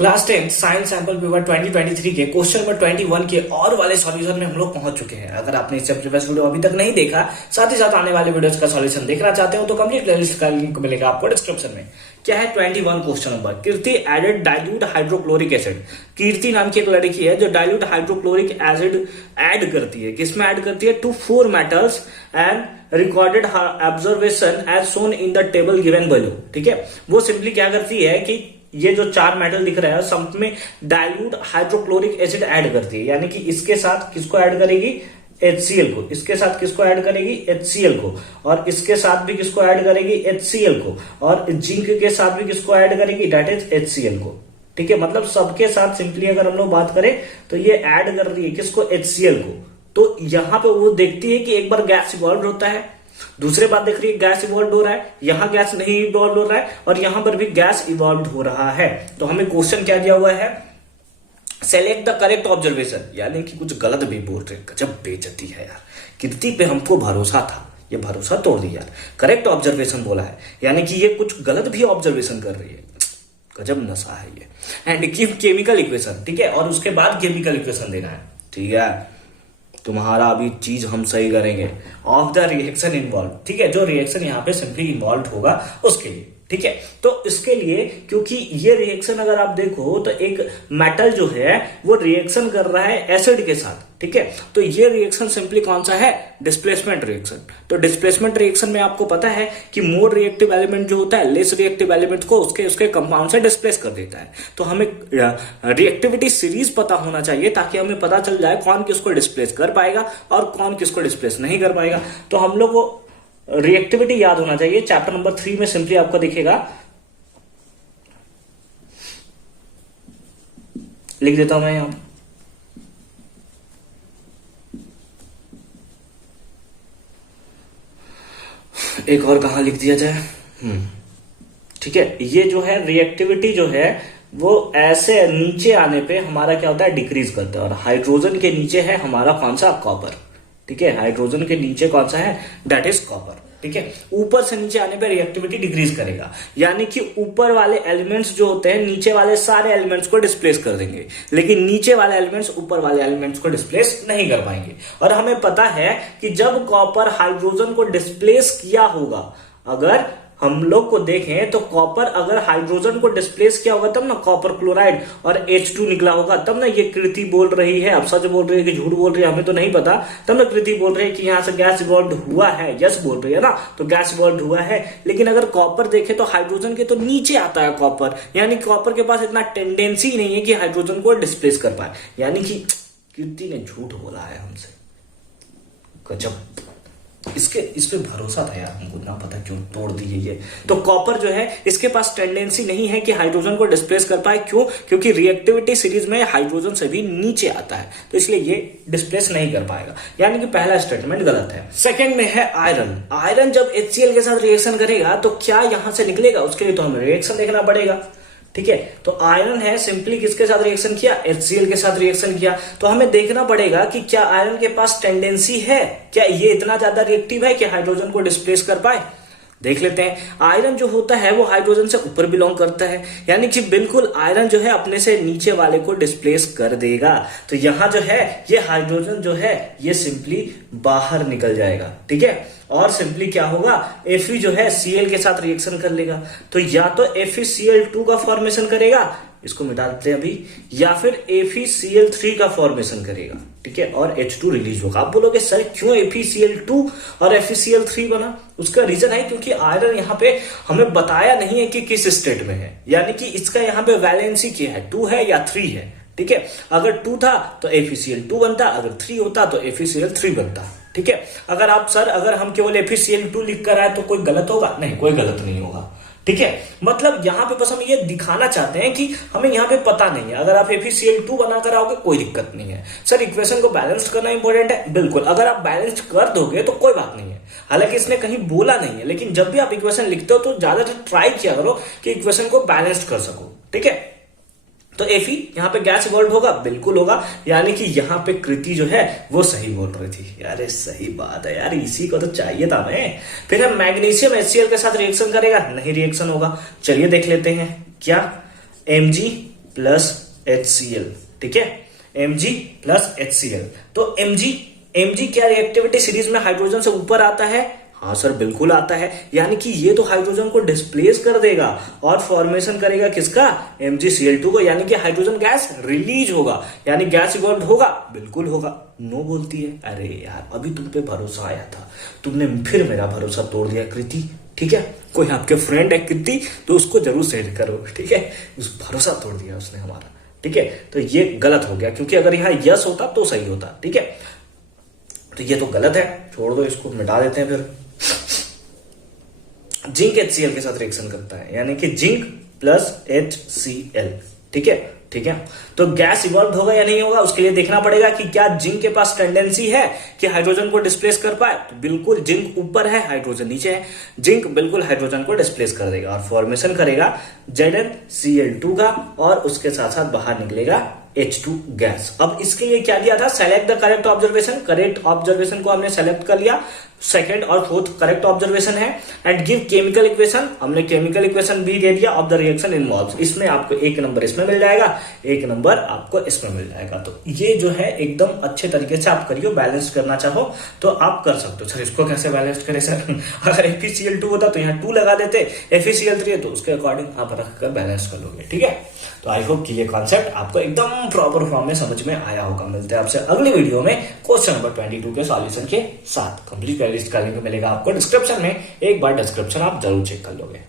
Class 10 science sample paper 2023 के question number 21 के और वाले सॉल्यूशन में हम लोग पहुंच चुके हैं। अगर आपने इससे प्रीवियस वीडियो अभी तक नहीं देखा, साथ ही साथ आने वाले वीडियोस का सॉल्यूशन देखना चाहते हो तो कंप्लीट प्लेलिस्ट का लिंक मिलेगा आपको डिस्क्रिप्शन में। क्या है 21 क्वेश्चन नंबर, कीर्ति एडेड डाइल्यूट हाइड्रोक्लोरिक एसिड। कीर्ति नाम की एक लड़की है जो डाइल्यूट हाइड्रोक्लोरिक एसिड ऐड करती है। किसमें ऐड करती है? 2 4 metals and recorded observation as shown in the table given below. ठीक है, वो सिंपली क्या करती है कि ये जो 4 मेटल दिख रहा है सब में डाइल्यूट हाइड्रोक्लोरिक एसिड ऐड करती है, यानी कि इसके साथ किसको ऐड करेगी? HCl को। इसके साथ किसको ऐड करेगी? HCl को। और इसके साथ भी किसको ऐड करेगी? HCl को। और जिंक के साथ भी किसको ऐड करेगी? दैट इज HCl को। ठीक है, मतलब सबके साथ सिंपली अगर हम लोग बात करें तो ये ऐड कर रही है किसको? HCl को। तो यहां पे वो देखती है कि एक बार गैस इवॉल्व होता है, दूसरे बात देख रही है गैस इवॉल्व हो रहा है, यहां गैस नहीं इवॉल्व हो रहा है और यहां पर भी गैस इवॉल्व हो रहा है। तो हमें क्वेश्चन क्या दिया हुआ है? सेलेक्ट द करेक्ट ऑब्जर्वेशन, यानी कि कुछ गलत भी बोल रहे हैं। गजब बेइज्जती है यार, कीर्ति पे हमको भरोसा था, ये भरोसा तोड़ दिया यार। करेक्ट ऑब्जर्वेशन बोला है, यानी कि ये कुछ गलत भी ऑब्जर्वेशन कर रही है। गजब नशा है ये। एंड गिव केमिकल इक्वेशन, ठीक है, और उसके बाद केमिकल इक्वेशन देना है। ठीक है, तुम्हारा अभी चीज हम सही करेंगे। ऑफ द रिएक्शन इन्वॉल्व, ठीक है, जो रिएक्शन यहाँ पे सिंपली इन्वॉल्व होगा उसके लिए। ठीक है, तो इसके लिए क्योंकि ये रिएक्शन अगर आप देखो तो एक मेटल जो है वो रिएक्शन कर रहा है एसिड के साथ। ठीक है, तो ये रिएक्शन सिंपली कौन सा है? Displacement reaction. तो डिस्प्लेसमेंट रिएक्शन में आपको पता है कि मोर रिएक्टिव एलिमेंट जो होता है लेस रिएक्टिव एलिमेंट को उसके कंपाउंड से डिस्प्लेस कर देता है। तो हमें रिएक्टिविटी सीरीज पता होना चाहिए ताकि हमें पता चल जाए कौन किसको डिस्प्लेस कर पाएगा और कौन किसको डिस्प्लेस नहीं कर पाएगा। तो हम लोग को रिएक्टिविटी याद होना चाहिए। चैप्टर नंबर 3 में सिंपली आपको दिखेगा, लिख देता हूं मैं यहां। एक और कहां लिख दिया जाए? ठीक है, ये जो है रिएक्टिविटी जो है वो ऐसे नीचे आने पे हमारा क्या होता है? डिक्रीज करता है। और हाइड्रोजन के नीचे है हमारा कौन सा? कॉपर। ठीक है, हाइड्रोजन के नीचे कौन सा है? That is copper. ठीक है, ऊपर से नीचे आने पे रिएक्टिविटी डिक्रीज करेगा, यानी कि ऊपर वाले एलिमेंट्स जो होते हैं नीचे वाले सारे एलिमेंट्स को डिस्प्लेस कर देंगे, लेकिन नीचे वाले एलिमेंट्स ऊपर वाले एलिमेंट्स को डिस्प्लेस नहीं कर पाएंगे। और हमें पता है कि जब कॉपर हाइड्रोजन को डिस्प्लेस किया होगा, अगर हम लोग को देखें तो कॉपर अगर हाइड्रोजन को डिस्प्लेस किया होगा तब ना कॉपर क्लोराइड और H2 निकला होगा, तब ना ये कृति बोल रही है। अब सच बोल रही है कि झूठ बोल रही है हमें तो नहीं पता। तब ना कृति बोल रही है कि यहां से गैस इवॉल्व हुआ है। यस बोल रही है ना, तो गैस इवॉल्व हुआ है। लेकिन अगर कॉपर देखे तो हाइड्रोजन के तो नीचे आता है कॉपर, यानी कॉपर के पास इतना टेंडेंसी नहीं है कि हाइड्रोजन को डिस्प्लेस कर पाए, यानी कि कीर्ति ने झूठ बोला है हमसे। गजब, इस पे भरोसा था यार हमको, ना पता क्यों तोड़ दिए ये। तो कॉपर जो है इसके पास टेंडेंसी नहीं है कि हाइड्रोजन को डिस्प्लेस कर पाए। क्यों? क्योंकि रिएक्टिविटी सीरीज में हाइड्रोजन से भी नीचे आता है, तो इसलिए ये डिस्प्लेस नहीं कर पाएगा, यानी कि पहला स्टेटमेंट गलत है। सेकंड में है आयरन। आयरन जब HCl के साथ रिएक्शन करेगा तो क्या यहां से निकलेगा? उसके लिए तो हमें रिएक्शन देखना पड़ेगा। ठीक है, तो आयरन है सिंपली किसके साथ रिएक्शन किया? HCl के साथ रिएक्शन किया। तो हमें देखना पड़ेगा कि क्या आयरन के पास टेंडेंसी है, क्या ये इतना ज्यादा रिएक्टिव है कि हाइड्रोजन को डिस्प्लेस कर पाए? देख लेते हैं। आयरन जो होता है वो हाइड्रोजन से ऊपर बिलोंग करता है, यानी कि बिल्कुल आयरन जो है अपने से नीचे वाले को डिस्प्लेस कर देगा। तो यहां जो है ये हाइड्रोजन जो है ये सिंपली बाहर निकल जाएगा। ठीक है, और सिंपली क्या होगा? Fe जो है Cl के साथ रिएक्शन कर लेगा, तो या तो FeCl2 का फॉर्मेशन करेगा, इसको मिटा देते हैं अभी, या फिर FeCl3 का फॉर्मेशन करेगा। ठीक है, और H2 रिलीज होगा। आप बोलोगे सर क्यों FeCl2 और FeCl3 बना? उसका रीजन है क्योंकि आयरन यहाँ पे हमें बताया नहीं है कि किस स्टेट में है, यानी कि इसका यहाँ पे वैलेंसी क्या है, 2 है या 3 है। ठीक है, अगर 2 था तो FeCl2 बनता, अगर 3 होता तो FeCl3 बनता। ठीक है, अगर आप सर अगर हम केवल FeCl2 लिख कर आए तो कोई गलत होगा? नहीं, कोई गलत नहीं होगा। ठीक है, मतलब यहां पे बस हम ये दिखाना चाहते हैं कि हमें यहां पे पता नहीं है। अगर आप FeCl2 बनाकर आओगे कोई दिक्कत नहीं है। सर इक्वेशन को बैलेंस करना इंपॉर्टेंट है, बिल्कुल, अगर आप बैलेंस कर दोगे तो कोई बात नहीं है। हालांकि इसने कहीं बोला नहीं है, लेकिन जब भी आप इक्वेशन लिखते हो तो ज्यादातर ट्राई किया करो कि इक्वेशन को बैलेंस कर सको। ठीक है, तो Fe यहाँ पे गैस इवॉल्व होगा, बिल्कुल होगा, यानी कि यहाँ पे कृति जो है वो सही बोल रही थी। यार सही बात है यार, इसी को तो चाहिए था हमें। फिर हम मैग्नीशियम HCl के साथ रिएक्शन करेगा, नहीं रिएक्शन होगा। चलिए देख लेते हैं क्या Mg प्लस HCl, ठीक है, Mg प्लस HCl। तो Mg क्या रिएक्टिविटी सीरीज में हाइड्रोजन से ऊपर आता है? हाँ सर बिल्कुल आता है, यानी कि ये तो हाइड्रोजन को डिस्प्लेस कर देगा और फॉर्मेशन करेगा किसका? MgCl2 को, यानी कि हाइड्रोजन गैस रिलीज होगा, यानी गैस इवॉल्व होगा, बिल्कुल होगा। नो बोलती है, अरे यार अभी तुम पे भरोसा आया था, तुमने फिर मेरा भरोसा तोड़ दिया कृति, ठीक है। कोई आपके फ्रेंड है कृति तो उसको जरूर शेयर करो, ठीक है, उस भरोसा तोड़ दिया उसने हमारा, ठीक है। तो ये गलत हो गया, क्योंकि अगर यहाँ यस होता तो सही होता, ठीक है। तो ये तो गलत है, छोड़ दो इसको, मिटा देते हैं फिर। जिंक HCl के साथ रिएक्शन करता है, यानी कि जिंक प्लस HCl, ठीक है, ठीक है। तो गैस इवॉल्व होगा या नहीं होगा, उसके लिए देखना पड़ेगा कि क्या जिंक के पास टेंडेंसी है कि हाइड्रोजन को डिस्प्लेस कर पाए। तो बिल्कुल जिंक ऊपर है, हाइड्रोजन नीचे है, जिंक बिल्कुल हाइड्रोजन को डिस्प्लेस कर देगा और फॉर्मेशन करेगा ZnCl2 का, और उसके साथ साथ बाहर निकलेगा H2 गैस। अब इसके लिए क्या दिया था? Select the correct observation. Correct observation को हमने सेलेक्ट कर लिया, सेकंड और फोर्थ करेक्ट ऑब्जर्वेशन है। एंड गिव केमिकल इक्वेशन, हमने केमिकल इक्वेशन भी दे दिया ऑफ द रिएक्शन इन्वॉल्व्स। इसमें आपको 1 नंबर इसमें मिल जाएगा, 1 नंबर आपको इसमें मिल जाएगा। तो ये जो है एकदम अच्छे तरीके से आप करियो, बैलेंस करना चाहो तो आप कर सकते हो। सर इसको कैसे बैलेंस करें सर? अगर FeCl2 होता तो यहाँ 2 लगा देते, FeCl3 है तो उसके अकॉर्डिंग आप रखकर बैलेंस कर लोगे, ठीक है। तो आई होप कि ये कॉन्सेप्ट आपको एकदम प्रॉपर फॉर्म में समझ में आया होगा। मिलते हैं आपसे अगली वीडियो में क्वेश्चन नंबर 22 के सॉल्यूशन के साथ। कंप्लीट प्लेलिस्ट का लिंक मिलेगा आपको डिस्क्रिप्शन में, एक बार डिस्क्रिप्शन आप जरूर चेक कर लोगे।